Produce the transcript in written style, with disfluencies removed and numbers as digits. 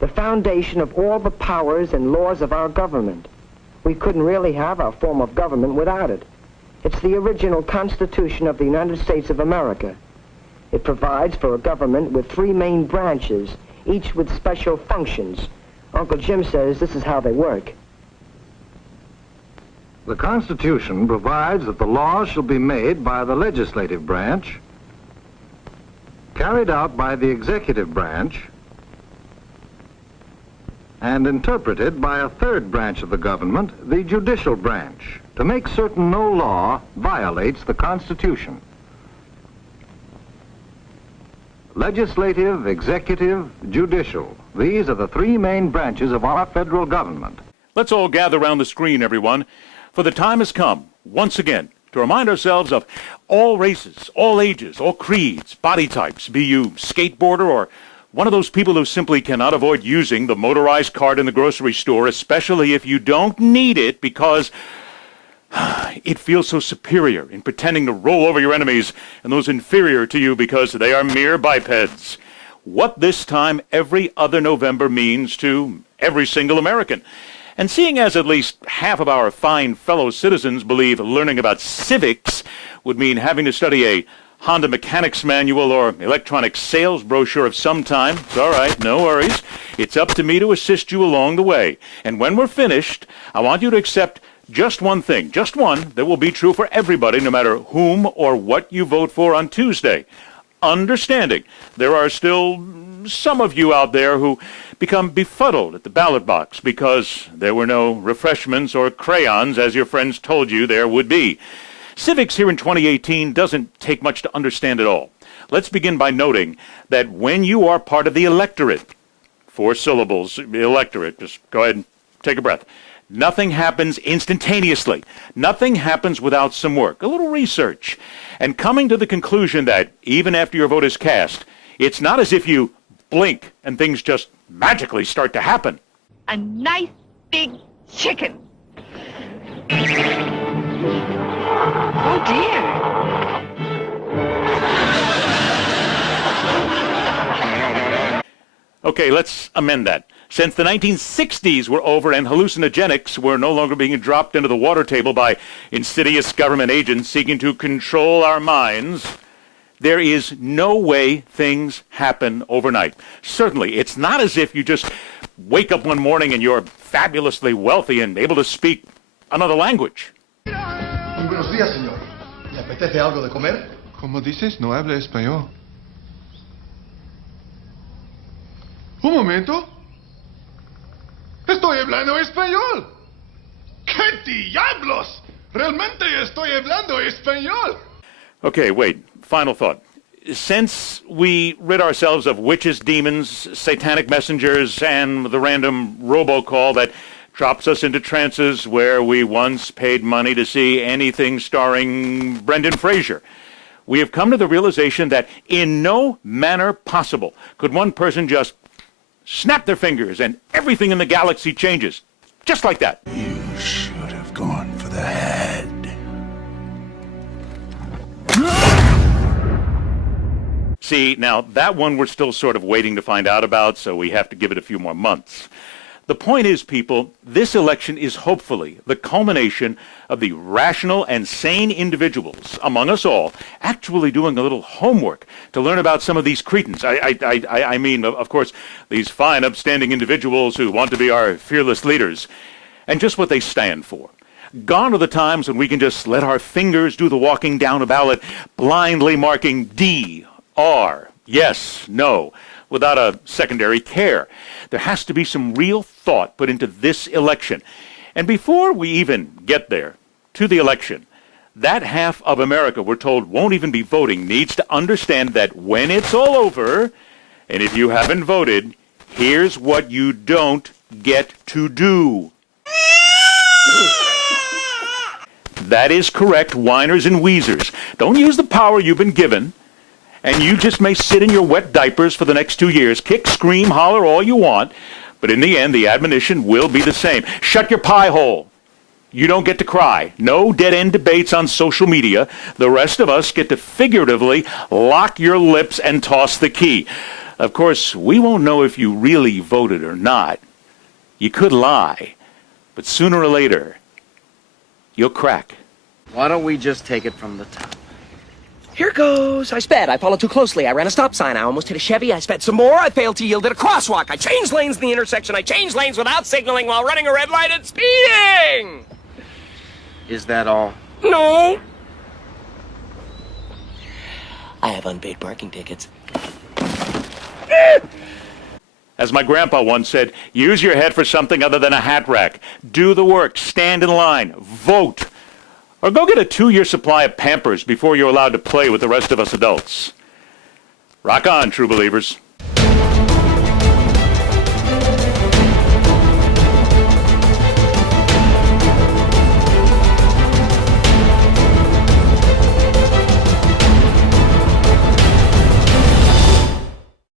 the foundation of all the powers and laws of our government. We couldn't really have our form of government without it. It's the original Constitution of the United States of America. It provides for a government with three main branches, each with special functions. Uncle Jim says this is how they work. The Constitution provides that the laws shall be made by the legislative branch, carried out by the executive branch, and interpreted by a third branch of the government, the judicial branch, to make certain no law violates the Constitution. Legislative, executive, judicial. These are the three main branches of our federal government. Let's all gather around the screen, everyone, for the time has come, once again, to remind ourselves of all races, all ages, all creeds, body types, be you skateboarder or one of those people who simply cannot avoid using the motorized cart in the grocery store, especially if you don't need it because it feels so superior in pretending to roll over your enemies and those inferior to you because they are mere bipeds. What this time every other November means to every single American. And seeing as at least half of our fine fellow citizens believe learning about civics would mean having to study a Honda mechanics manual or electronic sales brochure of some time, it's all right, no worries. It's up to me to assist you along the way. And when we're finished, I want you to accept just one thing, just one, that will be true for everybody, no matter whom or what you vote for on Tuesday. Understanding there are still some of you out there who become befuddled at the ballot box because there were no refreshments or crayons, as your friends told you there would be. Civics here in 2018 doesn't take much to understand at all. Let's begin by noting that when you are part of the electorate, 4 syllables, electorate, just go ahead and take a breath. Nothing happens instantaneously. Nothing happens without some work, a little research, and coming to the conclusion that even after your vote is cast, it's not as if you blink and things just magically start to happen. A nice big chicken. Oh dear. Okay, let's amend that. Since the 1960s were over and hallucinogenics were no longer being dropped into the water table by insidious government agents seeking to control our minds, there is no way things happen overnight. Certainly, it's not as if you just wake up one morning and you're fabulously wealthy and able to speak another language. Buenos días, señor. ¿Le apetece algo de comer? Como dices, no habla español. Un momento. Estoy hablando español. ¿Qué diablos? Realmente estoy hablando español. Okay, wait. Final thought. Since we rid ourselves of witches, demons, satanic messengers, and the random robocall that drops us into trances where we once paid money to see anything starring Brendan Fraser, we have come to the realization that in no manner possible could one person just snap their fingers and everything in the galaxy changes. Just like that. You should have gone for the head. See, now that one we're still sort of waiting to find out about, so we have to give it a few more months. The point is, people, this election is hopefully the culmination of the rational and sane individuals among us all actually doing a little homework to learn about some of these cretins. I mean, of course, these fine, upstanding individuals who want to be our fearless leaders, and just what they stand for. Gone are the times when we can just let our fingers do the walking down a ballot, blindly marking D, R, yes, no, without a secondary care. There has to be some real thought put into this election. And before we even get there, to the election, that half of America we're told won't even be voting needs to understand that when it's all over, and if you haven't voted, here's what you don't get to do. That is correct, whiners and wheezers. Don't use the power you've been given, and you just may sit in your wet diapers for the next 2 years, kick, scream, holler all you want, but in the end, the admonition will be the same. Shut your pie hole. You don't get to cry. No dead-end debates on social media. The rest of us get to figuratively lock your lips and toss the key. Of course, we won't know if you really voted or not. You could lie, but sooner or later, you'll crack. Why don't we just take it from the top? Here goes. I sped. I followed too closely. I ran a stop sign. I almost hit a Chevy. I sped some more. I failed to yield at a crosswalk. I changed lanes in the intersection. I changed lanes without signaling while running a red light and speeding. Is that all? No. I have unpaid parking tickets. As my grandpa once said, use your head for something other than a hat rack. Do the work. Stand in line. Vote. Or go get a 2-year supply of Pampers before you're allowed to play with the rest of us adults. Rock on, true believers.